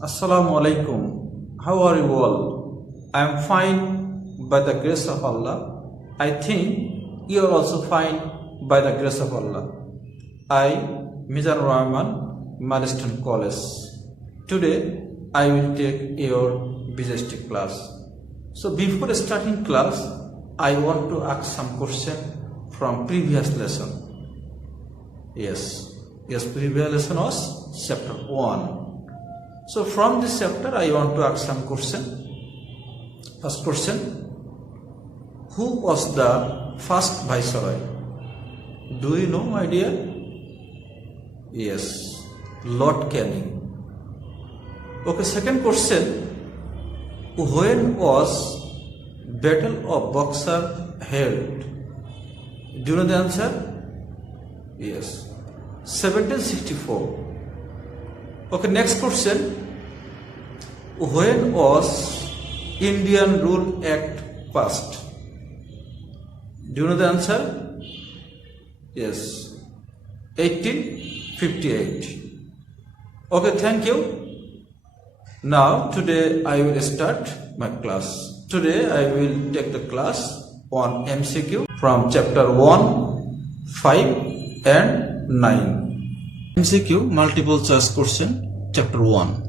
Assalamu alaikum. How are you all? I am fine by the grace of Allah. I think you are also fine by the grace of Allah. I, Mizan Rahman, Mariston College. Today I will take your business class. So before starting class, I want to ask some question from previous lesson. Yes, previous lesson was chapter 1. So from this chapter I want to ask some question. First question, who was the first viceroy? Do you know, my dear? Yes, Lord Canning. Okay, second question, when was Battle of Buxar held? Do you know the answer? Yes, 1764. Okay, next question, when was Indian Rule Act passed? Do you know the answer? Yes, 1858. Okay, thank you. Now today I will start my class. Today I will take the class on MCQ from chapter 1, 5 and 9. MCQ multiple choice question chapter 1.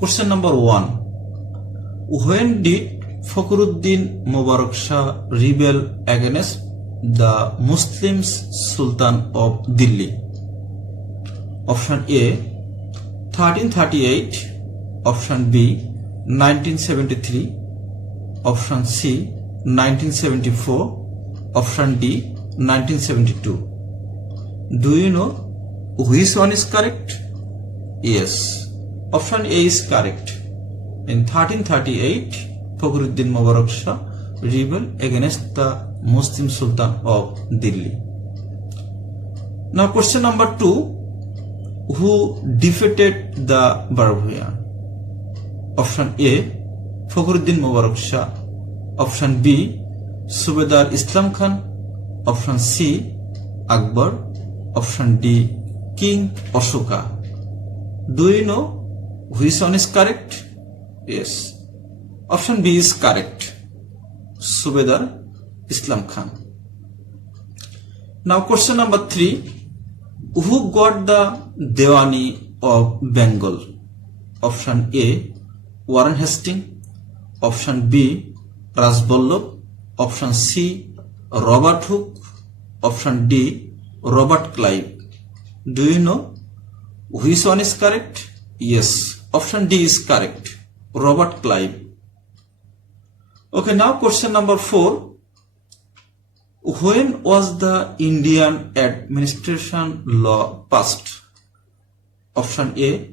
Question number 1. When did Fakhruddin Mubarak Shah rebel against the Muslims Sultan of Delhi? Option A 1338, option B 1973, option C 1974, option D 1972. Do you know which one is correct? Yes, option A is correct. In 1338, Fakhruddin Mubarak Shah rebelled against the Muslim Sultan of Delhi. Now question number 2. Who defeated the Barbarian? Option A, Fakhruddin Mubarak Shah. Option B, Subedar Islam Khan. Option C, Akbar. Option D, King Ashoka. Do you know which one is correct? Yes, option B is correct. Subedar Islam Khan. Now question number 3. Who got the Diwani of Bengal? Option A, Warren Hastings. Option B, Rajvallabh. Option C, Robert Hooke. Option D, Robert Clive. Do you know which one is correct? Yes, option D is correct. Robert Clive. Okay, now question number 4. When was the Indian Administration Law passed? Option A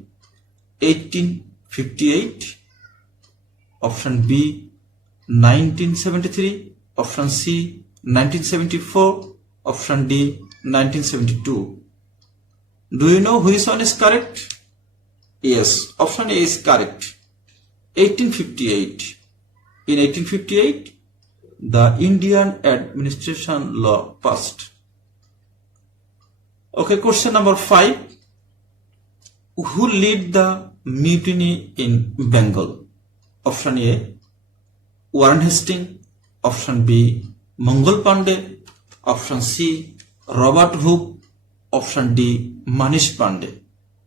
1858, option B 1973, option C 1974, option D 1972. Do you know which one is correct? Yes, option A is correct. 1858. In 1858, the Indian Administration Law passed. Okay, question number 5. Who led the mutiny in Bengal? Option A, Warren Hastings. Option B, Mangal Pandey. Option C, Robert Hooke. Option D, Manish Pandey.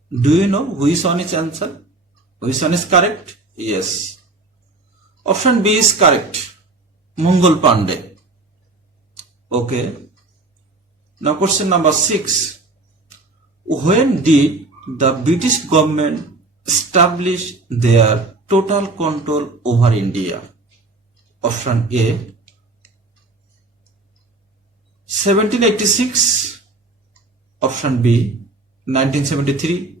Do you know which one is answer? Which one is correct? Yes, option B is correct. Mangal Pandey. Okay. Now question number 6. When did the British government establish their total control over India? Option A 1786, option B 1973,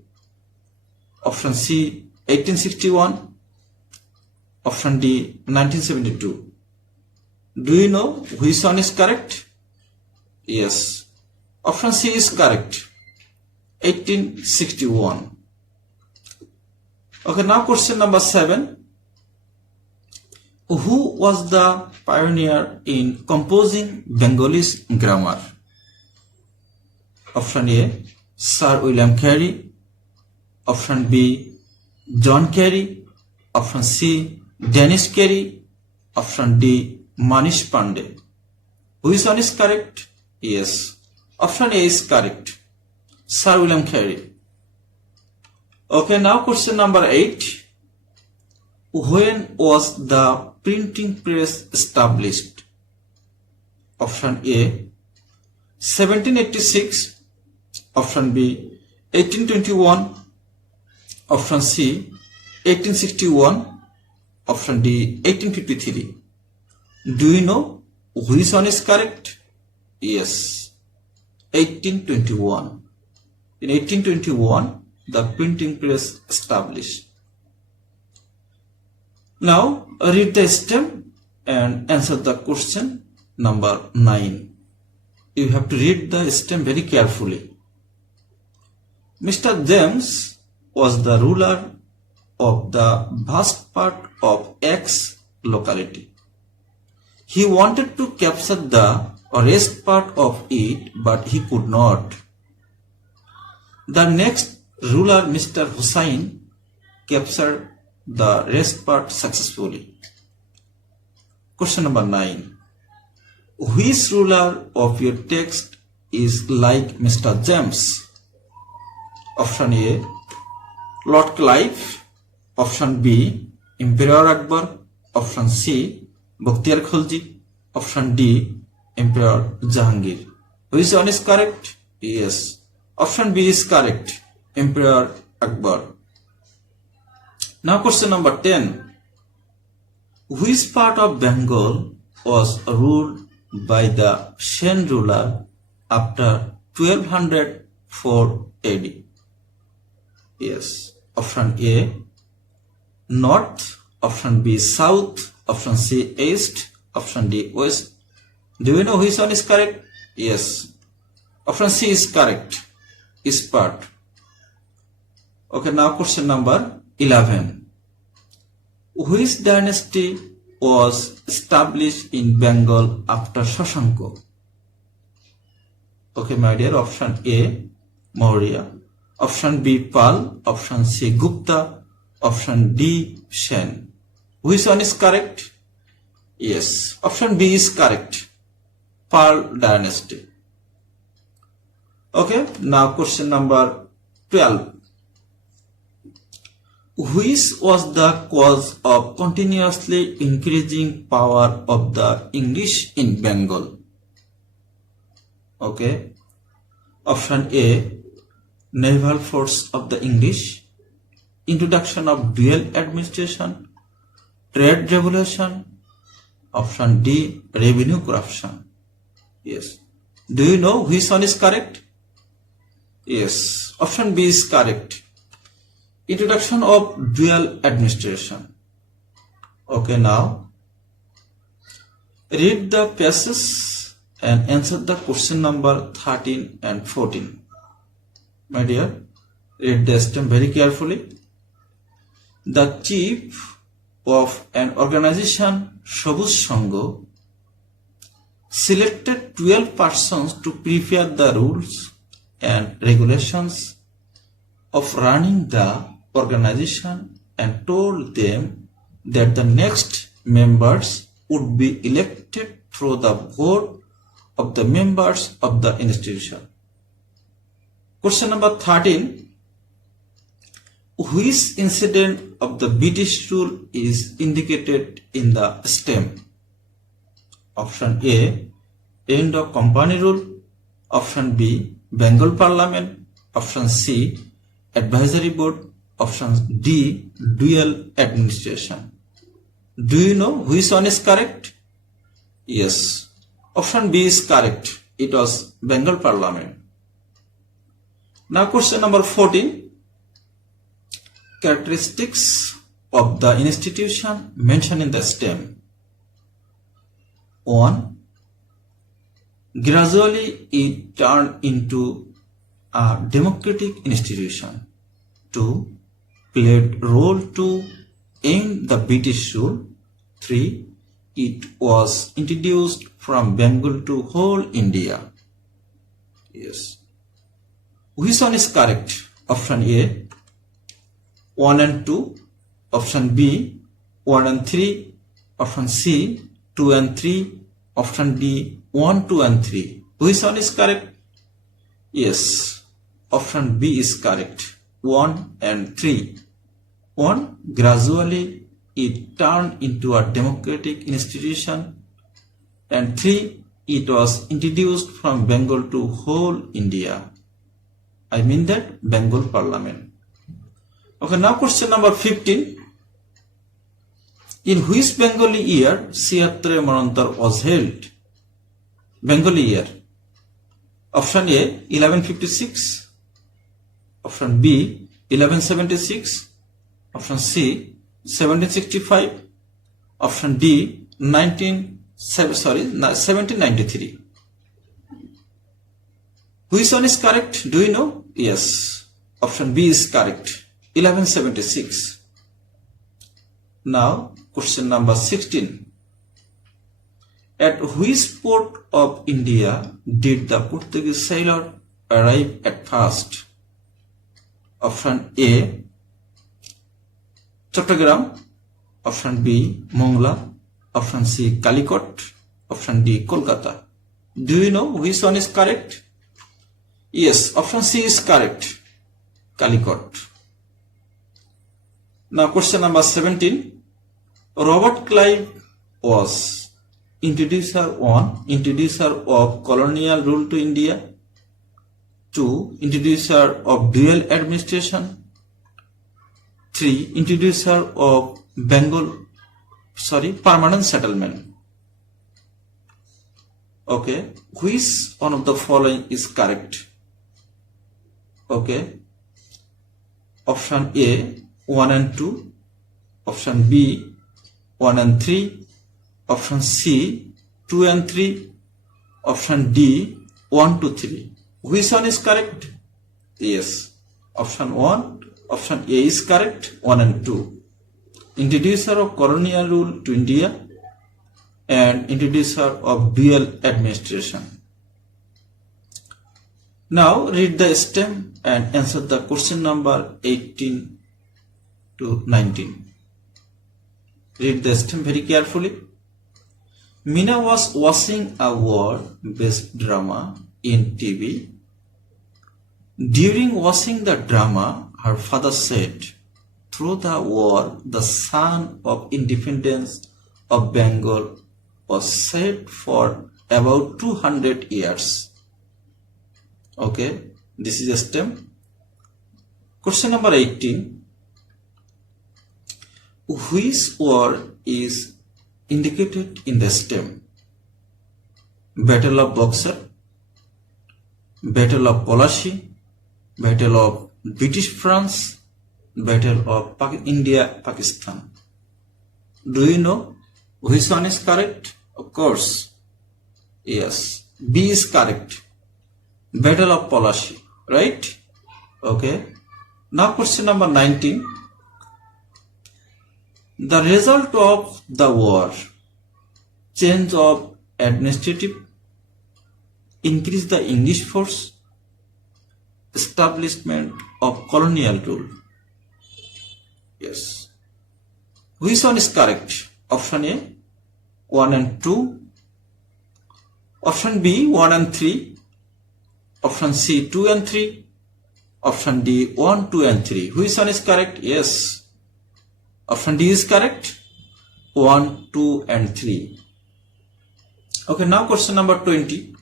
option C 1861, option D 1972. Do you know which one is correct? Yes, option C is correct. 1861. Okay, now question number 7. Who was the pioneer in composing Bengalese grammar? Option A, Sir William Carey. Option B, John Kerry. Option C, Dennis Kerry. Option D, Manish Pandey. Which one is correct? Yes. Option A is correct. Sir William Carey. Okay, now question number 8. When was the printing press established? Option A, 1786. Option B, 1821. Option C, 1861. Option D, 1853. Do you know which one is correct? Yes, 1821. In 1821, the printing press established. Now, read the stem and answer the question number 9. You have to read the stem very carefully. Mr. James was the ruler of the vast part of X locality. He wanted to capture the rest part of it, but he could not. The next ruler, Mr. Hussain, captured the rest part successfully. Question number 9. Which ruler of your text is like Mr. James? Option A, Lord Clive. Option B, Emperor Akbar. Option C, Bakhtiar Khilji. Option D, Emperor Jahangir. Which one is correct? Yes. Option B is correct. Emperor Akbar. Now question number 10. Which part of Bengal was ruled by the Shen ruler after 1204 AD? Yes. Option A, North. Option B, South. Option C, East. Option D, West. Do you know which one is correct? Yes. Option C is correct. East part. Okay, now question number 11. Which dynasty was established in Bengal after Shashanko? Okay, my dear, option A, Maurya. Option B, Pal. Option C, Gupta. Option D, Shen. Which one is correct? Yes, option B is correct. Pal dynasty. Okay, now question number 12. Which was the cause of continuously increasing power of the English in Bengal? Okay, option A, naval force of the English, introduction of dual administration, trade revolution. Option D, revenue corruption. Yes. Do you know which one is correct? Yes. Option B is correct. Introduction of dual administration. Okay, now read the passage and answer the question number 13 and 14. My dear, read the stem very carefully. The chief of an organization, Sabuj Sangh, selected 12 persons to prepare the rules and regulations of running the organization and told them that the next members would be elected through the vote of the members of the institution. Question number 13. Which incident of the British rule is indicated in the stem? Option A, end of company rule. Option B, Bengal Parliament. Option C, advisory board. Option D, dual administration. Do you know which one is correct? Yes. Option B is correct. It was Bengal Parliament. Now question number 14. Characteristics of the institution mentioned in the stem. 1. Gradually it turned into a democratic institution. 2. Played role to end the British rule. 3. It was introduced from Bengal to whole India. Yes. Which one is correct? Option A, 1 and 2. Option B, 1 and 3. Option C, 2 and 3. Option D, 1, 2 and 3. Which one is correct? Yes, option B is correct. 1 and 3. 1, gradually it turned into a democratic institution, and 3, it was introduced from Bengal to whole India. I mean that Bengal Parliament. Okay, now question number 15. In which Bengali year Siatre Manantar was held? Bengali year. Option A, 1156. Option B, 1176. Option C, 1765. Option D, 1793. Which one is correct? Do you know? Yes. Option B is correct. 1176. Now, question number 16. At which port of India did the Portuguese sailor arrive at first? Option A, Chattogram. Option B, Mongla. Option C, Calicut. Option D, Kolkata. Do you know which one is correct? Yes, option C is correct. Calicut. Now question number 17. Robert Clive was introducer of colonial rule to India. 2, introducer of dual administration. 3, introducer of permanent settlement. Okay, which one of the following is correct? Okay, option A, 1 and 2. Option B, 1 and 3. Option C, 2 and 3. Option D, 1 to 3. Which one is correct? Yes, option 1. Option A is correct. 1 and 2. Introducer of colonial rule to India and introducer of dual administration. Now read the stem and answer the question number 18 to 19. Read the stem very carefully. Meena was watching a war-based drama in TV. During watching the drama, her father said, "Through the war, the sun of independence of Bengal was set for about 200 years." Okay, this is a stem. Question number 18. Which war is indicated in the stem? Battle of Boxer, Battle of Polashi, Battle of British France, Battle of India-Pakistan. Do you know which one is correct? Of course. Yes, B is correct. Battle of Polashi, right? Okay. Now question number 19. The result of the war, change of administrative, increase the English force, establishment of colonial rule. Yes. Which one is correct? Option A, 1 and 2. Option B, 1 and 3. Option C, 2 and 3. Option D, 1, 2 and 3. Which one is correct? Yes. Option D is correct. 1, 2 and 3. Okay, now question number 20.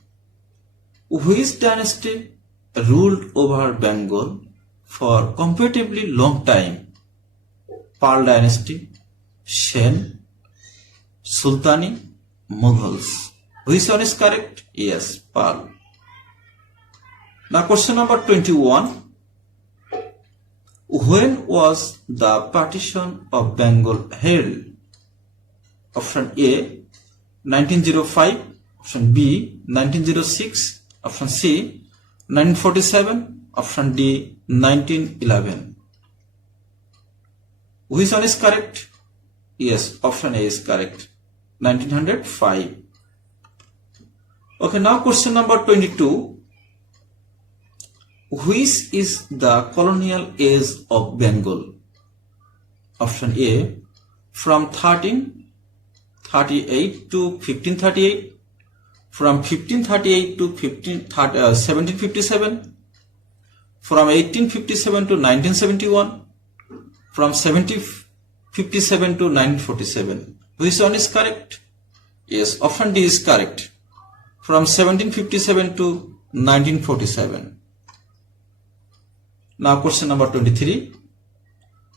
Which dynasty ruled over Bengal for comparatively long time? Pal dynasty, Shen, Sultani, Mughals. Which one is correct? Yes, Pal. Now question number 21. When was the partition of Bengal held? Option A, 1905. Option B, 1906. Option C, 1947. Option D, 1911. Which one is correct? Yes, option A is correct. 1905. Okay, now question number 22. Which is the colonial age of Bengal? Option A, from 1338 to 1538, from 1538 to 1757, from 1857 to 1971, from 1757 to 1947. Which one is correct? Yes, option D is correct. From 1757 to 1947. Now question number 23.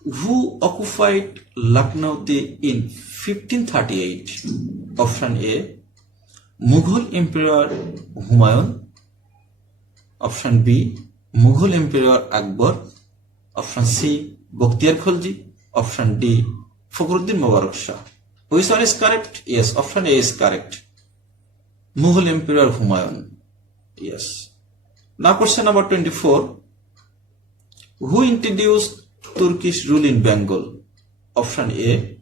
Who occupied Lucknow in 1538? Option A, Mughal Emperor Humayun. Option B, Mughal Emperor Akbar. Option C, Bukhtiyar Khilji. Option D, Fakhruddin Mubarak Shah. Which one is correct? Yes, option A is correct. Mughal Emperor Humayun. Yes. Now question number 24. Who introduced Turkish rule in Bengal? Option A,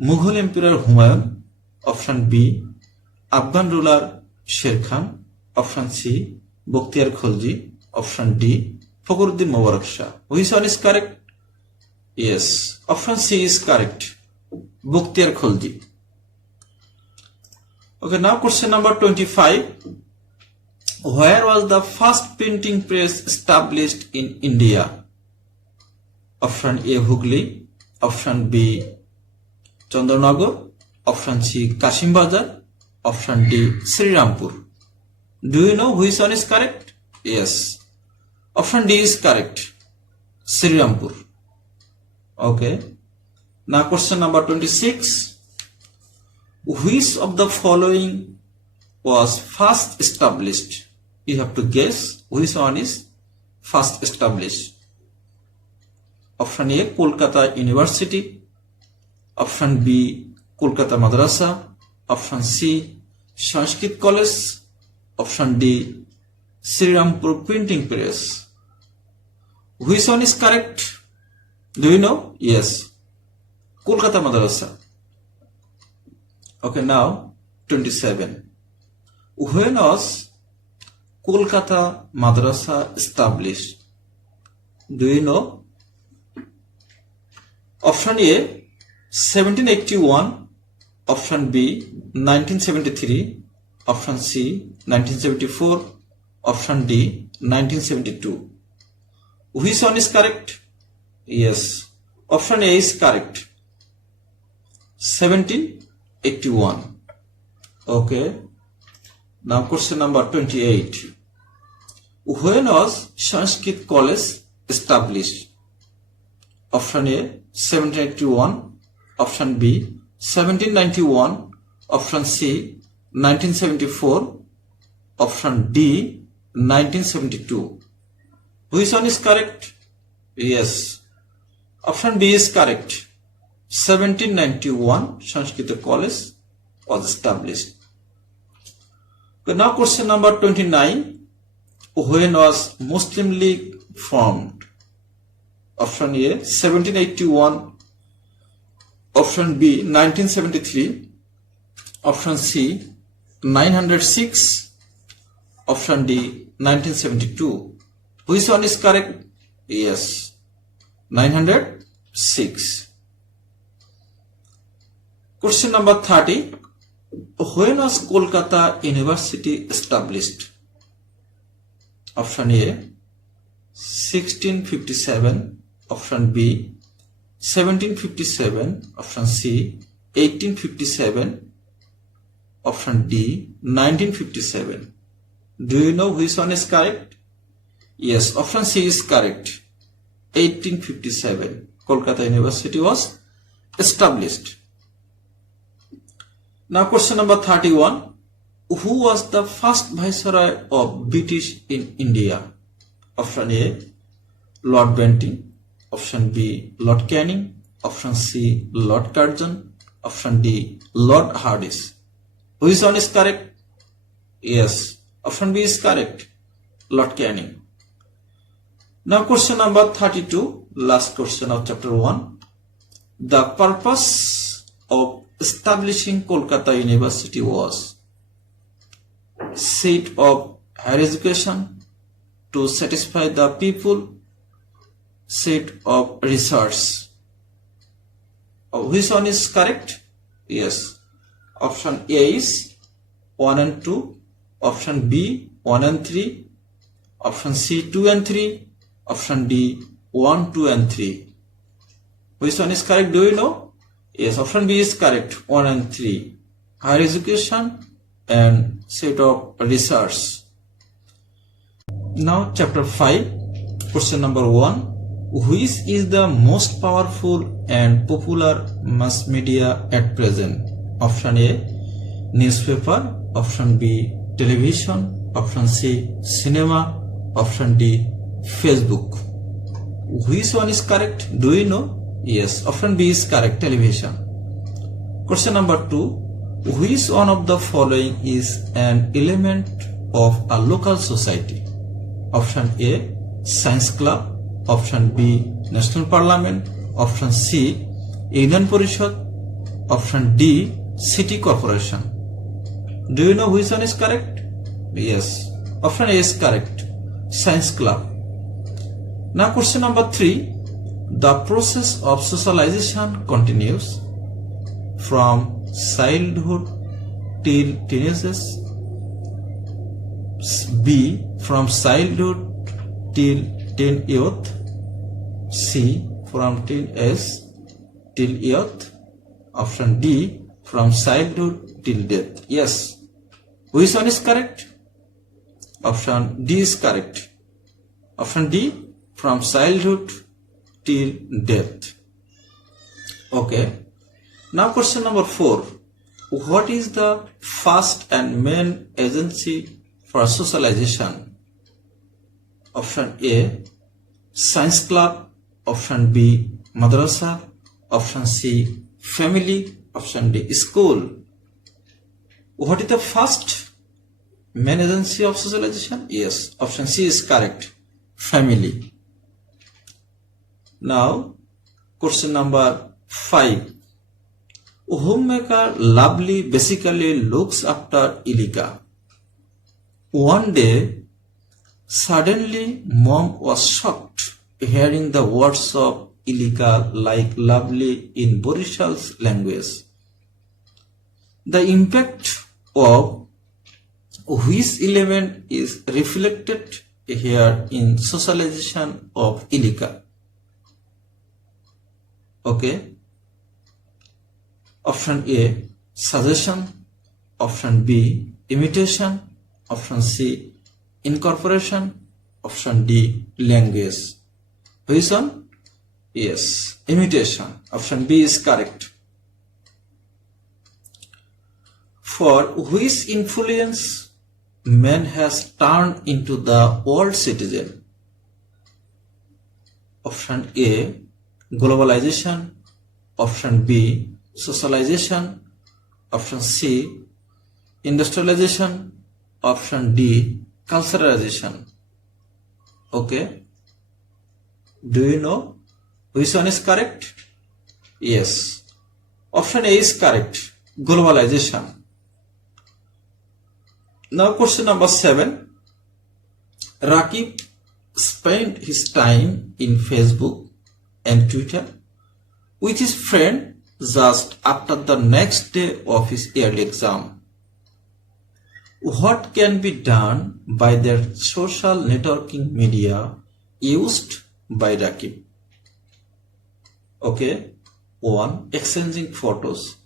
Mughal Emperor Humayun. Option B, Afghan ruler Sher Khan. Option C, Bukhtiyar Khilji. Option D, Fakhruddin Mubarak Shah. Which one is correct? Yes, option C is correct. Bukhtiyar Khilji. Okay, now question number 25. Where was the first printing press established in India? Option A, Hooghly. Option B, Chandanagar. Option C, Kasim Bazar. Option D, Srirampur. Do you know which one is correct? Yes, option D is correct. Srirampur. Okay. Now question number 26. Which of the following was first established? You have to guess which one is first established. Option A, Kolkata University. Option B, Kolkata Madrasa. Option C, Sanskrit College. Option D, Srirampur Printing Press. Which one is correct? Do you know? Yes, Kolkata Madrasa. Okay, now 27. When was Kolkata Madrasa established? Do you know? Option A, 1781. Option B, 1973. Option C, 1974. Option D, 1972. Which one is correct? Yes, option A is correct. 1781. Okay. Now question number 28. When was Sanskrit College established? Option A, 1781. Option B, 1791. Option C, 1974. Option D, 1972. Which one is correct? Yes, option B is correct. 1791 Sanskrit College was established. Okay, now question number 29. When was Muslim League formed? Option A, 1781. Option B, 1973. Option C, 906. Option D, 1972. Which one is correct? Yes, 906. Question number 30. When was Kolkata University established? Option A, 1657. Option B, 1757. Option C, 1857. Option D, 1957. Do you know which one is correct? Yes, option C is correct. 1857, Kolkata University was established. Now question number 31. Who was the first Viceroy of British in India? Option A, Lord Bentinck. Option B, Lord Canning. Option C, Lord Curzon. Option D, Lord Hardis. Which one is correct? Yes, option B is correct. Lord Canning. Now question number 32, last question of chapter 1. The purpose of establishing Kolkata University was seat of higher education, to satisfy the people, seat of research. Which one is correct? Yes. Option A is 1 and 2. Option B 1 and 3. Option C 2 and 3. Option D 1, 2 and 3. Which one is correct? Do you know? Yes, option B is correct. 1 and 3. Higher education and set of research. Now chapter 5, question number 1. Which is the most powerful and popular mass media at present? Option A, newspaper. Option B, television. Option C, cinema. Option D, Facebook. Which one is correct? Do you know? Yes, option B is correct, television. Question number 2. Which one of the following is an element of a local society? Option A, science club. Option B, national parliament. Option C, union parishad. Option D, city corporation. Do you know which one is correct? Yes, option A is correct, science club. Now question number 3. The process of socialization continues from childhood till teenagers. B, from childhood till teen youth. C, from teen age till youth. Option D, from childhood till death. Yes. Which one is correct? Option D is correct. Option D, from childhood till death. Okay. Now question number 4. What is the first and main agency for socialization? Option A, science club. Option B, madrasa. Option C, family. Option D, school. What is the first main agency of socialization? Yes, option C is correct, family. Now, question number 5. Homemaker Lovely basically looks after Ilika. One day, suddenly mom was shocked hearing the words of Ilika like Lovely in Borishal's language. The impact of which element is reflected here in socialization of Ilika? Okay. Option A, suggestion. Option B, imitation. Option C, incorporation. Option D, language. Which one? Yes, imitation. Option B is correct. For which influence man has turned into the world citizen? Option A, globalization. Option B, socialization. Option C, industrialization. Option D, culturalization. Okay. Do you know which one is correct? Yes. Option A is correct, globalization. Now question number 7. Rakib spent his time in Facebook and Twitter with his friend just after the next day of his yearly exam. What can be done by their social networking media used by Rakib? Okay. 1. Exchanging photos.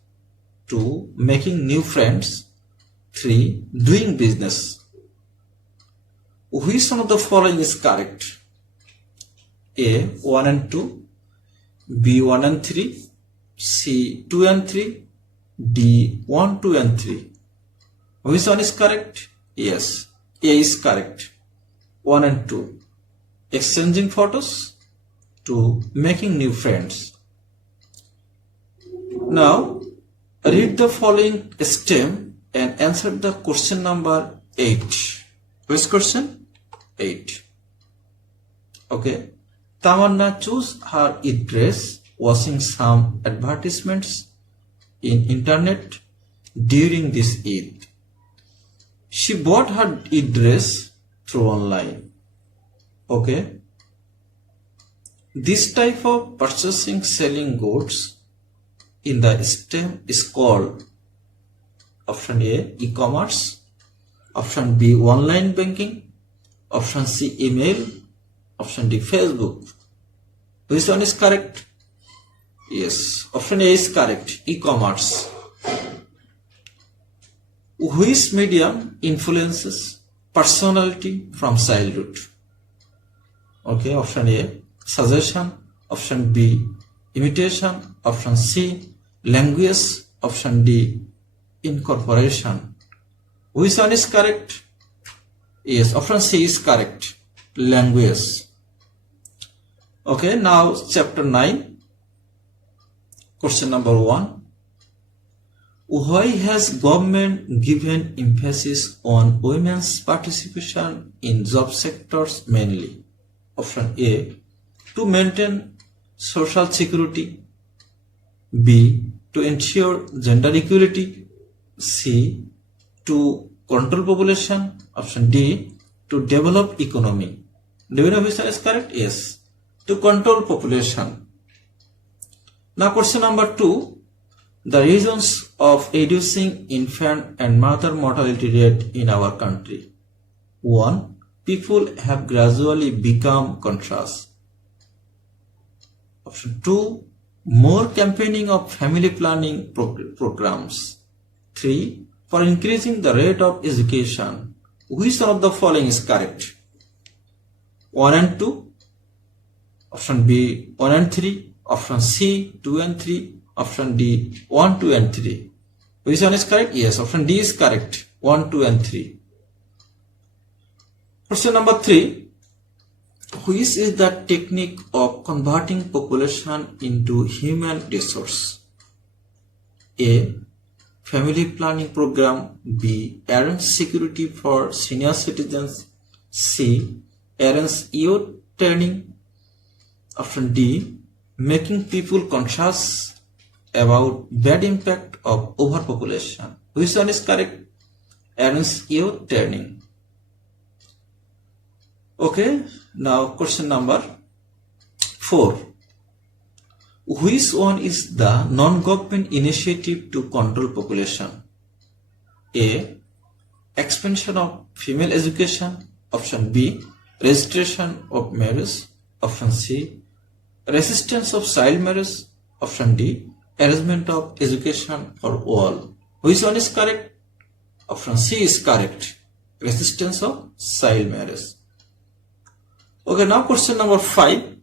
2. Making new friends. 3. Doing business. Which one of the following is correct? A. 1 and 2. B. 1 and 3. C. 2 and 3. D. 1, 2 and 3. Which one is correct? Yes, A is correct. 1 and 2. Exchanging photos. 2. Making new friends. Now, read the following stem and answer the question number 8. Which question? 8. Okay. Tamanna chose her Eid dress watching some advertisements in internet during this Eid. She bought her Eid dress through online. Okay. This type of purchasing selling goods in the STEM is called option A, e-commerce, option B, online banking, option C, email, option D, Facebook. Which one is correct? Yes, option A is correct, e-commerce. Which medium influences personality from childhood? Okay, option A, suggestion, option B, imitation, option C, language, option D, incorporation. Which one is correct? Yes, option C is correct, language. Okay, now chapter 9, question number 1. Why has government given emphasis on women's participation in job sectors mainly? Option A, to maintain social security, B, to ensure gender equality, C, to control population, option D, to develop economy. Do you know which one is correct? Yes, to control population. Now question number 2, the reasons of reducing infant and mother mortality rate in our country. 1. People have gradually become conscious. Option 2. More campaigning of family planning programs. 3. For increasing the rate of education. Which one of the following is correct? 1 and 2. Option B 1 and 3. Option C 2 and 3. Option D 1, 2 and 3. Which one is correct? Yes, option D is correct. 1, 2 and 3. Question number 3. Which is the technique of converting population into human resource? A. Family planning program. B. Arrange security for senior citizens. C. Arrange youth training. Option D. Making people conscious about bad impact of overpopulation. Which one is correct? Arrange youth training. Okay, now question number 4. Which one is the non-government initiative to control population? A. Expansion of female education. Option B. Registration of marriage. Option C. Resistance of child marriage. Option D. Arrangement of education for all. Which one is correct? Option C is correct. Resistance of child marriage. Okay, now question number 5.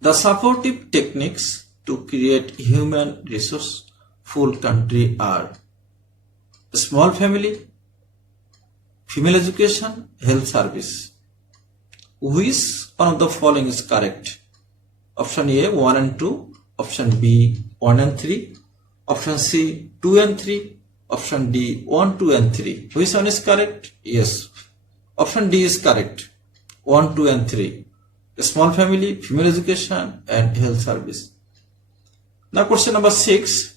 The supportive techniques to create human resourceful country are small family, female education, health service. Which one of the following is correct? Option A 1 and 2. Option B 1 and 3. Option C 2 and 3. Option D 1, 2 and 3. Which one is correct? Yes, option D is correct. 1, 2 and 3. Small family, female education and health service. Now question number 6.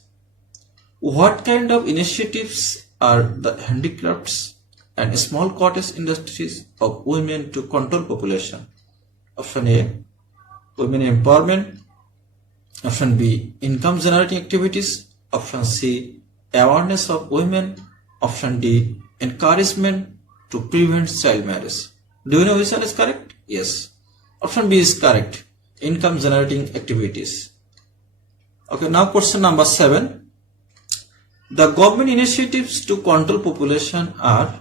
What kind of initiatives are the handicrafts and small cottage industries of women to control population? Option A, women empowerment. Option B, income generating activities. Option C, awareness of women. Option D, encouragement to prevent child marriage. Do you know which one is correct? Yes, option B is correct, income generating activities. Okay, now question number 7. The government initiatives to control population are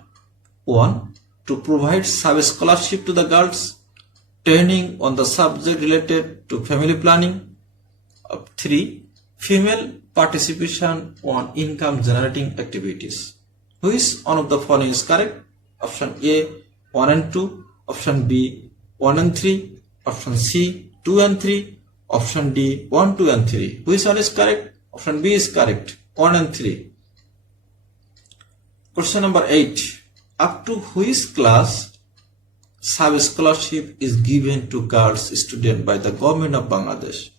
1. To provide sub-scholarship to the girls, training on the subject related to family planning. 3. Female participation on income generating activities. Which one of the following is correct? Option A 1 and 2. Option B 1 and 3. Option C 2 and 3. Option D 1, 2 and 3. Which one is correct? Option B is correct, 1 and 3. Question number 8. Up to which class sub-scholarship is given to girls students by the government of Bangladesh?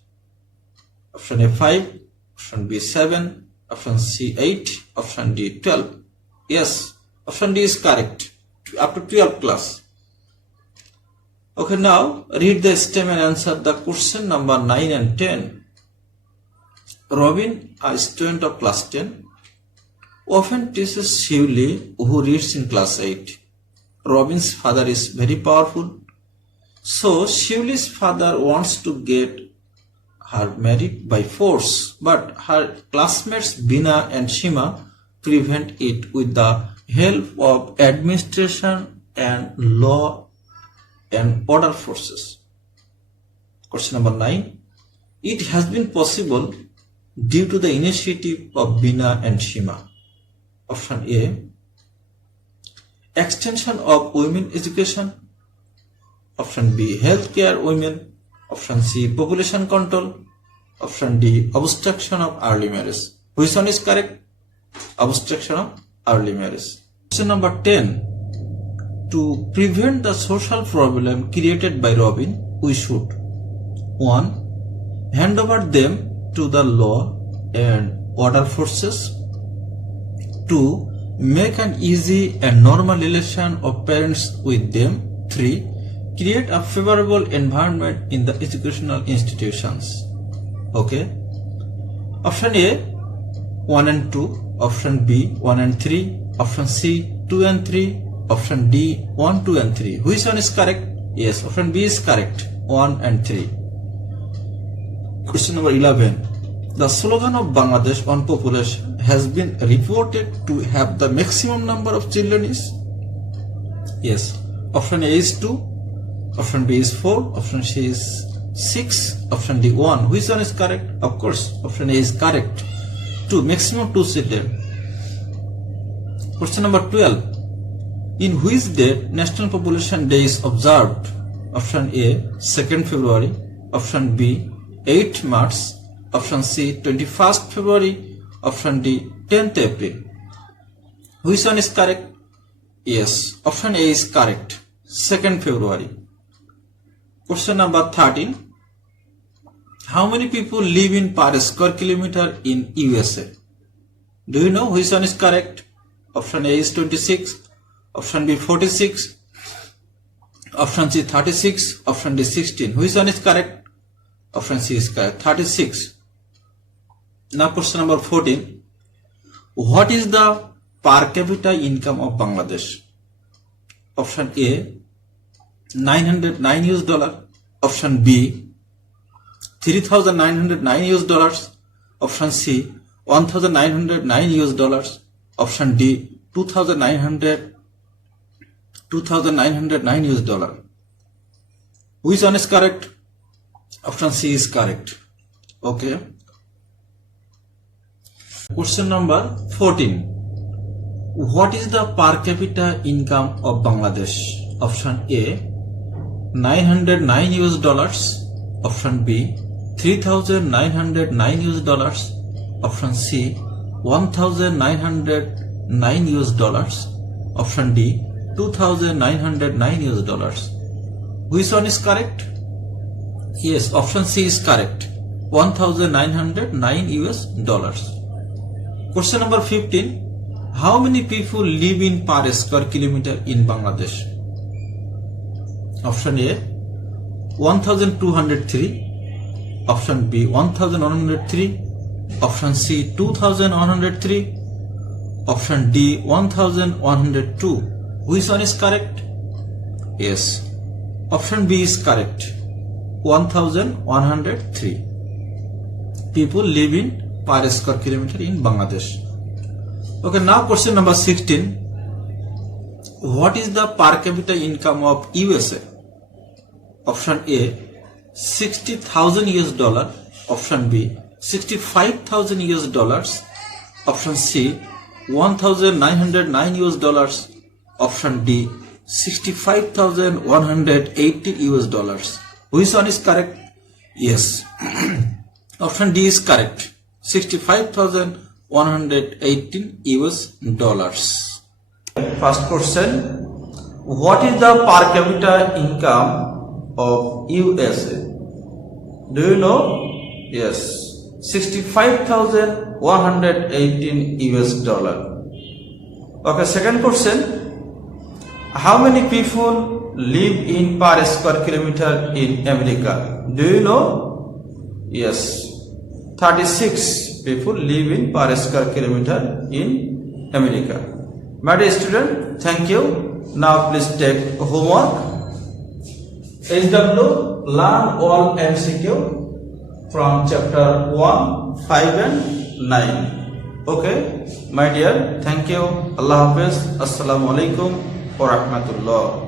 Option A 5, option B 7, option C 8, option D 12. Yes, option D is correct, up to 12th class. Okay, now read the STEM and answer the question number 9 and 10. Robin, a student of class 10, often teases Shivli, who reads in class 8. Robin's father is very powerful, so Shivli's father wants to get her married by force, but her classmates Bina and Shima prevent it with the help of administration and law and order forces. Question number 9. It has been possible due to the initiative of Bina and Shima. Option A. Extension of women education. Option B. Healthcare women. Option C. Population control. Option D. Obstruction of early marriage. Which one is correct? Obstruction of early marriage. Question number 10. To prevent the social problem created by Robin, we should 1. Hand over them to the law and order forces. 2. Make an easy and normal relation of parents with them. 3. Create a favorable environment in the educational institutions. Okay. Option A 1 and 2. Option B 1 and 3. Option C 2 and 3. Option D 1, 2 and 3. Which one is correct? Yes, option B is correct. 1 and 3. Question number 11. The slogan of Bangladesh on population has been reported to have the maximum number of children is? Yes. Option A is 2. Option B is 4. Option C is 6. Option D 1. Which one is correct? Of course, option A is correct. 2. Maximum 2 children. Question number 12. In which date National Population Day is observed? Option A 2nd February. Option B 8th March. Option C 21st February. Option D 10th April. Which one is correct? Yes, option A is correct. 2nd February. Question number 13. How many people live in per square kilometer in USA? Do you know which one is correct? Option A is 26. Option B 46. Option C 36. Option D 16. Which one is correct? Option C is correct. 36. Now question number 14. What is the per capita income of Bangladesh? Option A 909 US dollar. Option B 3,909 US dollars. Option C 1,909 US dollars. Option D 2,909 US dollar. Which one is correct? Option C is correct. Okay. Question number 14. What is the per capita income of Bangladesh? Option A 909 US dollars. Option B 3,909 US dollars. Option C 1,909 US dollars. Option D 2,909 US dollars. Which one is correct? Yes, option C is correct. 1,909 US dollars. Question number 15. How many people live in per square kilometer in Bangladesh? Option A 1,203. Option B 1,103. Option C 2,103. Option D 1,102. Which one is correct? Yes, option B is correct. 1,103 people live in per square kilometer in Bangladesh. Okay, now question number 16. What is the per capita income of USA? Option A 60,000 US dollar. Option B 65,000 US dollars. Option C 1,909 US dollars. Option D 65,180 US dollars. Which one is correct? Yes, option D is correct. 65,118 US dollars. First question. What is the per capita income of USA? Do you know? Yes, 65,118 US dollar. Okay, second question. How many people live in per square kilometer in America? Do you know? Yes, 36 people live in per square kilometer in America. My dear student, thank you. Now please take homework. HW, learn all MCQ from chapter 1, 5 and 9. Okay, my dear, thank you. Allah Hafiz. Assalamu alaikum wa rahmatullah.